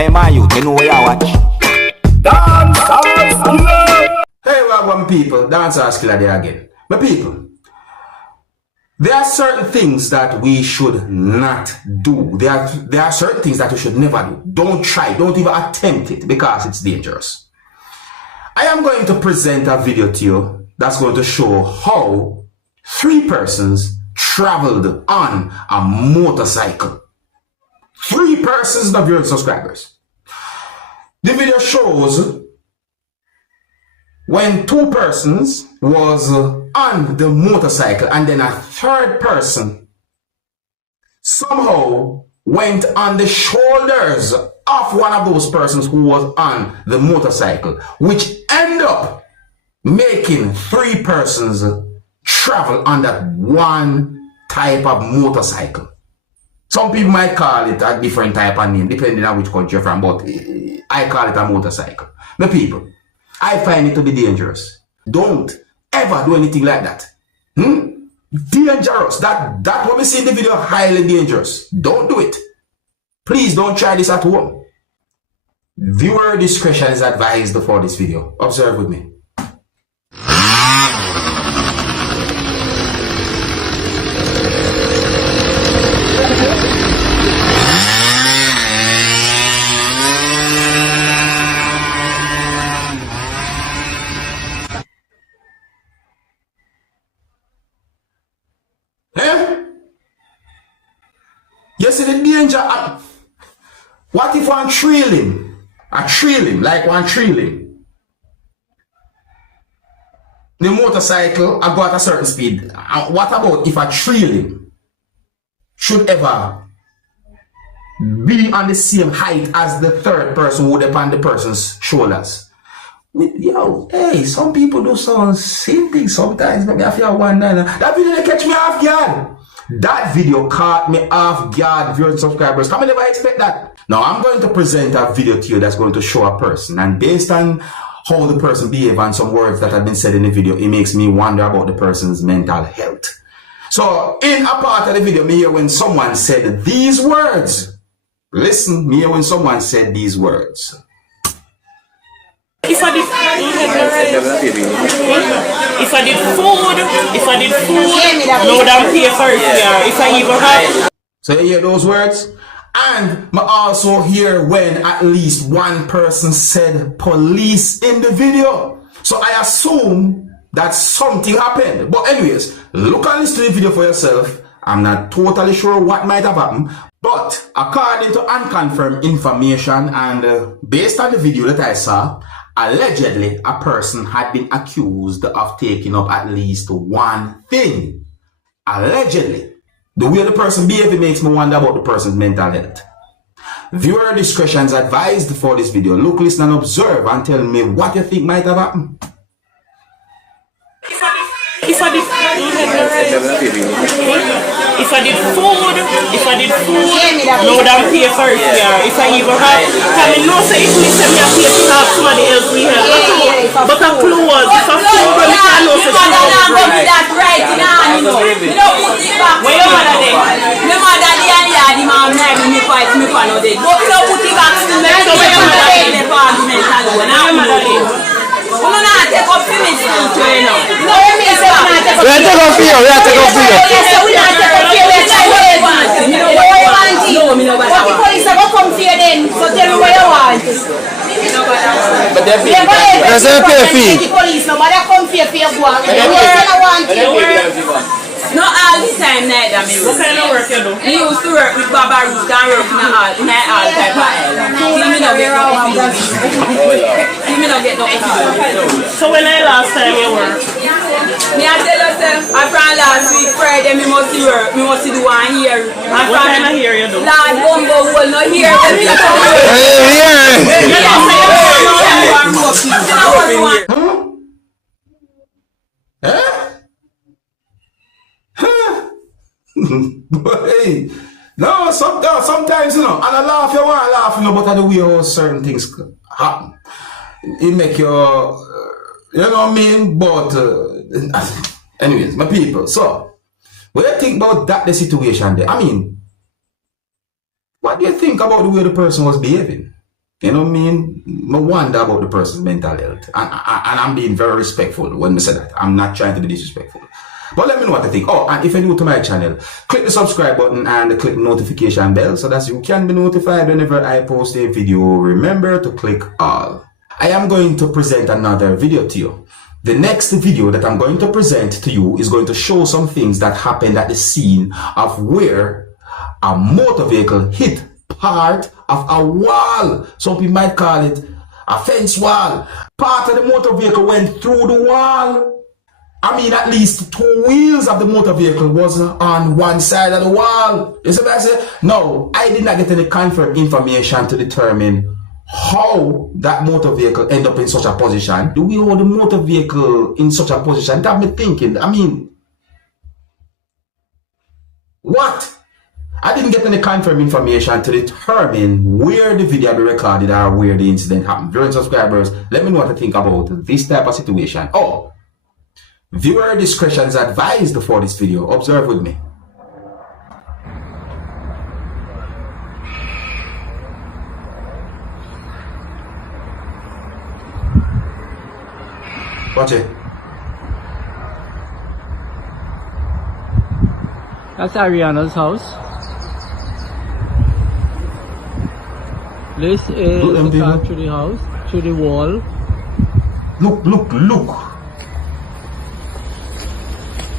Hey man, you know where you watch. Dancehall skilla. Hey, welcome people. Dancehall skilla there again. My people, there are certain things that we should not do. There are certain things that we should never do. Don't try. Don't even attempt it because it's dangerous. I am going to present a video to you that's going to show how 3 persons traveled on a motorcycle. 3 persons of your subscribers. The video shows when 2 persons was on the motorcycle and then a 3rd person somehow went on the shoulders of one of those persons who was on the motorcycle, which end up making 3 persons travel on that one type of motorcycle. Some people might call it a different type of name depending on which country you're from, but I call it a motorcycle. The people, I find it to be dangerous. Don't ever do anything like that. Dangerous. That what we see in the video, highly dangerous. Don't do it. Please don't try this at home. Viewer discretion is advised for this video. Observe with me. You see the danger. What if one trailing? A trailing, like one trailing. The motorcycle, I go at a certain speed. What about if a trailing should ever be on the same height as the 3rd person who would upon the person's shoulders? Yo, hey, some people do some silly things sometimes. Maybe I feel one night. That video they catch me off guard. That video caught me off guard, viewers and subscribers. Come on, never expect that. Now, I'm going to present a video to you that's going to show a person. And based on how the person behaves and some words that have been said in the video, it makes me wonder about the person's mental health. So, in a part of the video, me hear when someone said these words. Listen, me hear when someone said these words. If I did food, no damn pay for it here. If I even have. So you hear those words? And I also hear when at least one person said police in the video. So I assume that something happened. But anyways, look and listen to the video for yourself. I'm not totally sure what might have happened. But according to unconfirmed information and based on the video that I saw, allegedly, a person had been accused of taking up at least one thing. Allegedly. The way the person behaves makes me wonder about the person's mental health. Viewer discretion is advised for this video. Look, listen, and observe and tell me what you think might have happened. If I did food, no damn pay for it here. If I even have, I mean, no say if me say me a pay to have somebody else we have. But a clothes, if a food, we can't know say that's right, you know. You don't put it back. Where your mother then? My mother there, the man married me fight me for no day. But you don't put it back to me. So where your mother then? The argument alone. Where your mother then? I'm not take up finish still to you know. You know what I mean? We are take off here. We are take off here. We not take up here. We try what you want. You know what you want? No, me know what I want. But the police are going to come here then. So tell me what you want. But there's a pay fee. The police, nobody come here for your work. You know what I want. Not all the time neither, me. What kind of work you do? Me used to work with Baba Roots and work in all type of island. Till me not get no office. Till me not get no office. So when I last time you work? Me I tell yourself, I from last week Friday, me must work, me must do one here. What kind of hair you do? Lord Bumbo will not hear. Hey, no, sometimes, you know, and I laugh, you want to laugh, you know, but the way how certain things happen, it make you, you know what I mean? But, anyways, my people, so, what do you think about the situation there? I mean, what do you think about the way the person was behaving? You know what I mean? I wonder about the person's mental health. And I'm being very respectful when I say that. I'm not trying to be disrespectful. But let me know what you think. Oh, and if you're new to my channel, click the subscribe button and click the notification bell so that you can be notified whenever I post a video. Remember to click all. I am going to present another video to you. The next video that I'm going to present to you is going to show some things that happened at the scene of where a motor vehicle hit part of a wall. Some people might call it a fence wall. Part of the motor vehicle went through the wall. I mean, at least 2 wheels of the motor vehicle was on one side of the wall. You see what I say? No, I did not get any confirmed information to determine how that motor vehicle ended up in such a position. Do we hold the motor vehicle in such a position? That me thinking, I mean, what? I didn't get any confirmed information to determine where the video be recorded or where the incident happened. Viewers, subscribers, let me know what you think about this type of situation. Oh, viewer discretion is advised for this video. Observe with me. Watch it. That's Ariana's house. This is the path through the house, through the wall. Look.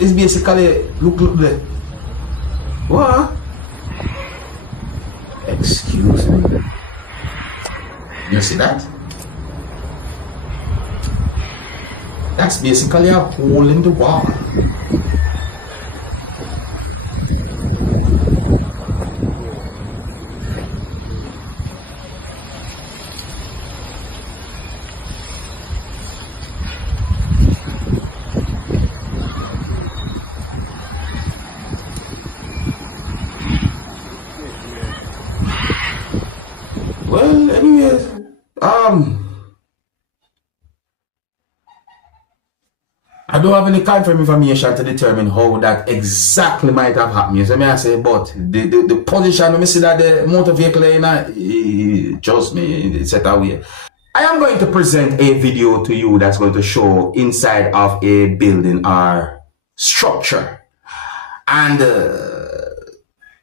It's basically, look there. What? Excuse me. You see that? That's basically a hole in the wall. Well, anyways, I don't have any confirmed information to determine how that exactly might have happened. You see me, I say, but the position when I see that the motor vehicle in, trust me, it's set away. I am going to present a video to you that's going to show inside of a building or structure. And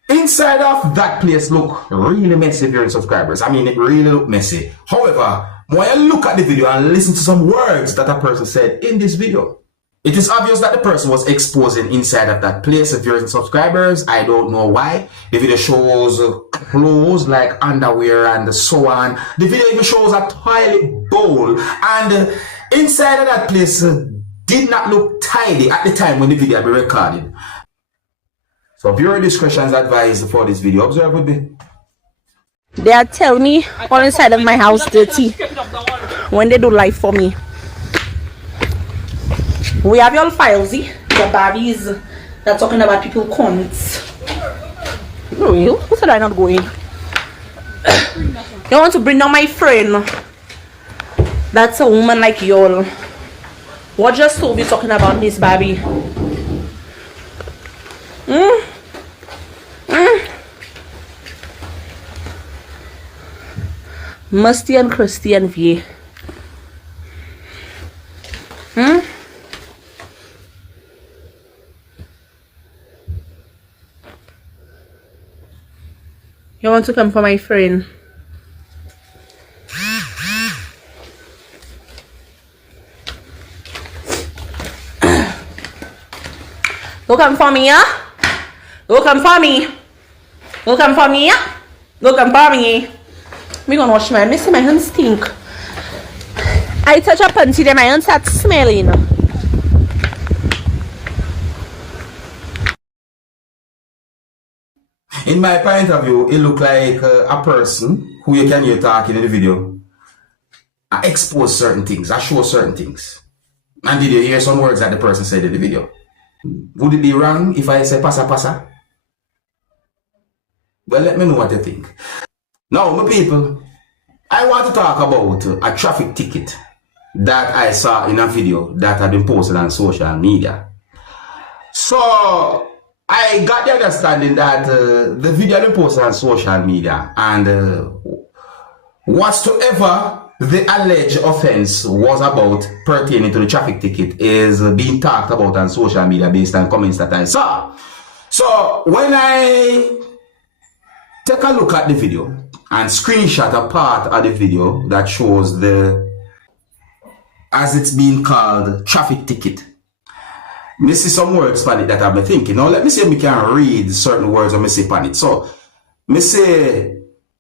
inside of that place look really messy, viewers, subscribers. I mean, it really look messy. However, when I look at the video and listen to some words that a person said in this video, it is obvious that the person was exposing inside of that place. Viewers and subscribers, I don't know why. The video shows clothes like underwear and so on. The video even shows a toilet bowl, and inside of that place did not look tidy at the time when the video was recorded. So viewer discretion is advised for this video. Observe with me. They are telling me all inside of my house dirty when they do life for me. We have your files, the Barbies that talking about people cunts. No, who said I'm not going? You want to bring down my friend? That's a woman like y'all. What just so be talking about Miss Barbie? Musty and Christian V. You want to come for my friend? Go come for me, yeah? Go come for me. Go come for me, yeah? Go come for me. Me gonna wash my hands. Me see my hands stink. I touch a panty, then my hands start smelling. In my point of view, it look like a person who you can hear talking in the video. I expose certain things, I show certain things. And did you hear some words that the person said in the video? Would it be wrong if I say pasa pasa? Well, let me know what you think. Now, my people, I want to talk about a traffic ticket that I saw in a video that had been posted on social media. So, I got the understanding that the video had been posted on social media, and whatsoever the alleged offense was about pertaining to the traffic ticket is being talked about on social media based on comments that I saw. So when I take a look at the video and screenshot a part of the video that shows the, as it's being called, traffic ticket, me see some words on it that I've been thinking. Now let me see if I can read certain words and me see on it. So me say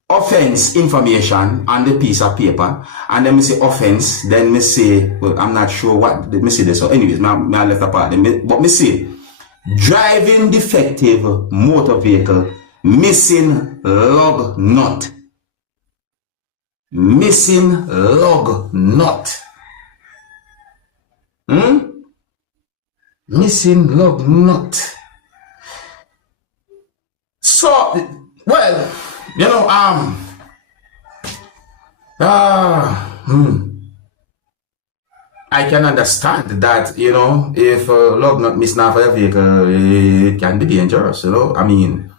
offense information on the piece of paper, and then me say offense, then me say, well, I'm not sure what me see this. So anyways, I left apart. But me say driving defective motor vehicle, missing lug nut. Missing lug nut. Missing lug nut. So, well, you know, I can understand that, you know, if lug nut missing off a vehicle, it can be dangerous, you know. I mean,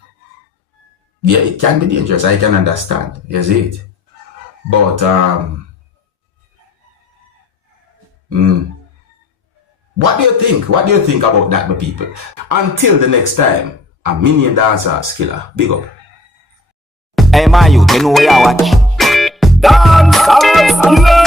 yeah, it can be dangerous. I can understand, is it? But, what do you think? What do you think about that, my people? Until the next time, I'm Minion Dancehall Skilla. Big up. Hey, my youth, you know where I watch. Dancehall Skilla.